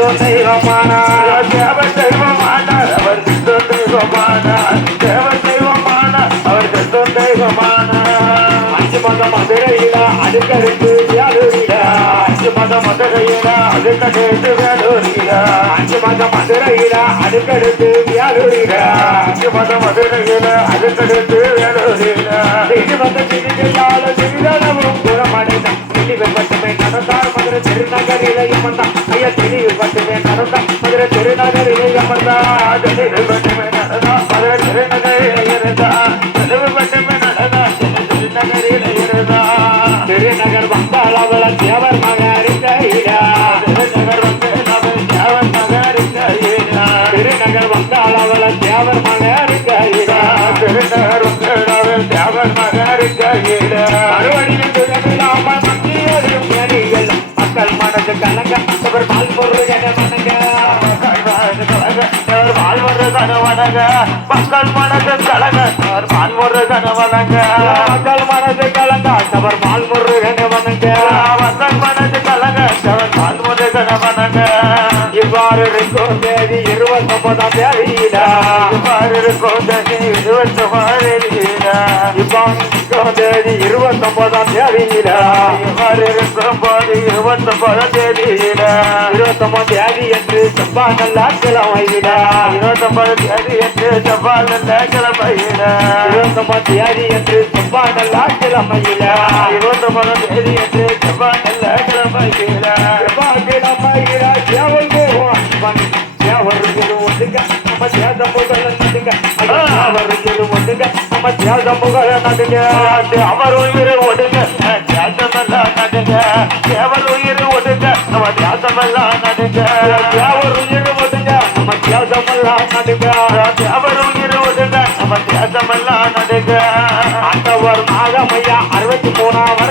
தெய்வமானார் தேவ தெய்வமானார் அவர் கிறிஸ்துவ தெய்வமானார் தேவ தெய்வமானார் அவர் கிறிஸ்துவ தெய்வமானார் அஞ்சு மதம் மதுரையில அடுக்கடுத்து வேலூரில அஞ்சு மதம் மதுரையில அடுக்கடுத்து வேலூரில அஞ்சு மதம் மதுரையில அடுக்கடுத்து வேலூரில அஞ்சு மதம் மதுரையில அடுக்கடுத்து வேலூரில இது வந்து சிறியால சிறிதளவும் குணமடைந்தான் மட்டுமே நடந்தார் மதுரை திருநகரிலேயும் வந்தான் ஐயா தெளிவு மட்டுமே நடந்தான் மதுரை திருநகரிலேயும் வந்தான் தெளிவு மட்டுமே நடந்தா மதுரை திருநகரிலே இருந்தா தெளிவு மட்டுமே நடந்தா திருநகரிலே இருந்தா திருநகர் வந்தால் அவள தேவர் மகரின் கையிடா திருநகர் வந்து தேவர் மகரின் கையிடா திருநகர் வந்தால் அவள தேவர் மகரின் கையிடா திருநகர் வந்து தேவர் மகரின் கையிடா மறுபடியும் திருநகர் மக்கள் மனது கலங்க அவர் வாழ்முறை வணங்க வாழ்முறை வணங்க மக்கள் மனது கலங்க அவர் வாழ்முறை வணங்க மக்கள் மனது கலங்க அவர் வாழ்முறை வணங்க மக்கள் மனது கலங்க அவர் வாழ்முறை வணங்க இவ்வாறு இருக்கும் தேதி 29ஆம் தேதியில இவ்வாறு இருக்கும் தேதி 29ஆம் தேதியில இவ்வாறு தேதி 29ஆம் தேதியில இவ்வாறு இருக்கும் போது 29ஆம் தேதியில 29ஆம் தேதி என்று செவ்வாய் நல்ல கிழமையில 29ஆம் தேதி என்று செவ்வாய் நல்ல கிழமையில 29ஆம் தேதி என்று செவ்வாய் நல்ல கிழமையில 29ஆம் தேதி என்று செவ்வாய் நல்ல கிழமையில செவ்வாய் கிழமையில தேவல் ஒட்டுங்க நம்ம தேசம் புகழ நடுங்க அவர் ஒட்டுங்க நம்ம தேசம் புகழ நடுங்க அவர் உயிர் ஒடுங்க தேசமெல்லாம் நடுங்க தேவர் உயிர் ஒடுங்க நம்ம தேசமெல்லாம் நடுங்க தேவர் உயிர் ஒடுங்க நம்ம தேசமெல்லாம் நடுங்க தேவர் உயிர் ஒடுங்க நம்ம தேசமெல்லாம் நடுங்க ஆண்டவர் மாதமையா 63ஆம் வருஷம்